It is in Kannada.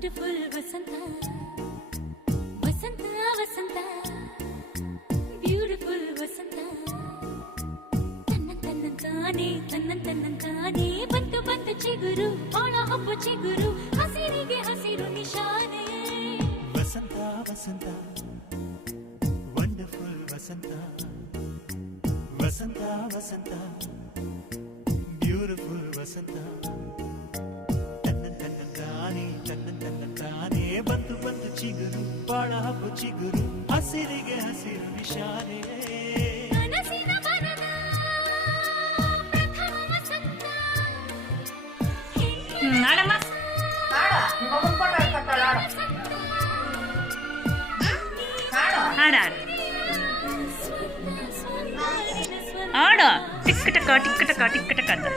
ವಂಡರ್ಫುಲ್ ವಸಂತ ವಸಂತ ವಸಂತ ಬ್ಯೂಟಿಫುಲ್ ವಸಂತ ತನ್ನಂತಾನೆ ಬಂತು ಬಂತು ಚಿಗುರು ಒಳ ಹಬ್ಬ ಚಿಗುರು ಹಸಿರಿಗೆ ಹಸಿರು ನಿಶಾನೆ ವಸಂತ ವಸಂತ ವಂಡರ್ಫುಲ್ ವಸಂತ ವಸಂತ ವಸಂತ ಬ್ಯೂಟಿಫುಲ್ ವಸಂತ ತನ್ನಂತಾನೆ ಬಂತು ಬಂತು ಚಿಗುರು ಬಾಳ ಹಬ್ಬ ಚಿಗುರು ಹಸಿರಿಗೆ ಹಸಿರು ನಿಶಾನೆ ಕನಸಿನ ಬರದ ಪ್ರಥಮ ವಸಂತ ಆಡಮ್ಮ ಹಾಡು ಹಾಡು ಟಿಕ್ ಟಕ ಟಿಕ್ ಟಕ ಟಿಕ್ ಟಕ ಅಂತ